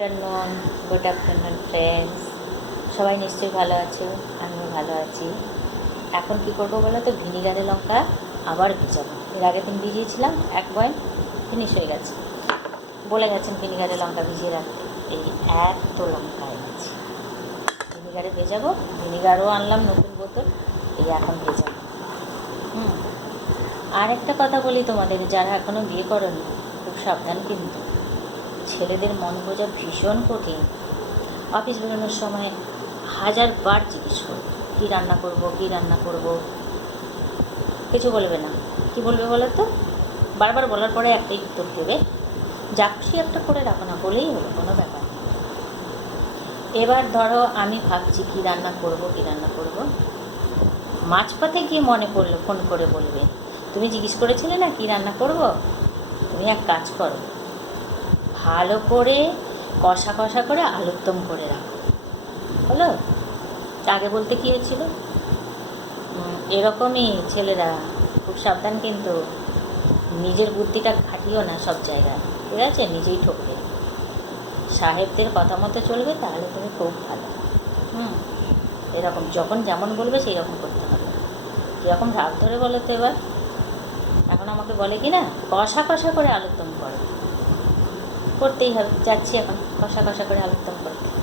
Afternoon good afternoon friends সবাই নিশ্চয়ই ভালো আছো? আমিও ভালো আছি। এখন কি করব বলো তো? ভিনিগারে লঙ্কা, আবার ভিজাবো। এর আগের দিন ভিজিয়েছিলাম, এক পয়েন্ট ফিনিশ হয়ে গেছে। বলে গেছেন ভিনিগারে লঙ্কা ভিজিয়ে রাখতে। এই এত লঙ্কা এনেছি। ভিনিগারে ভেজাবো, ভিনিগারও আনলাম নতুন বোতল, এই এখন ভেজাবো। হুম। আর একটা কথা বলি তোমাদের, যারা এখনও বিয়ে করনি, খুব সাবধান কিন্তু। ছেলেদের মন বোঝা ভীষণ কঠিন। অফিস বেরোনোর সময় হাজার বার জিজ্ঞেস করব, কী রান্না করব, কী রান্না করব? কিছু বলবে না। কি বলবে বলো তো বারবার বলার পরে একটাই উত্তর দেবে, যা খুশি একটা করে রাখো না, বলেই হলো, কোনো ব্যাপার এবার ধরো আমি ভাবছি কী রান্না করব, কী রান্না করব। মাঝপথে গিয়ে মনে পড়ল, ফোন করে বলবে, তুমি জিজ্ঞেস করেছিলে না কী রান্না করব? তুমি এক কাজ করো। ভালো করে কষা কষা করে আলুর দম করে রাখো। হলো? আগে বলতে কী হয়েছিল? এরকমই ছেলেরা খুব সাবধান কিন্তু নিজের বুদ্ধিটা খাটিও না সব জায়গায়। ঠিক আছে? নিজেই ঠকবে। সাহেবদের কথা মতো চলবে, তাহলে তুমি খুব ভালো। হুম? এরকম যখন যেমন বলবে সেই রকম করতে হবে। কীরকম রাগ ধরে বলো তো এবার। এখন আমাকে বলে কি না? কষা কষা করে আলুর দম করো। করতেই হবে যাচ্ছি এখন কষা কষা করে আলুর দম করতে।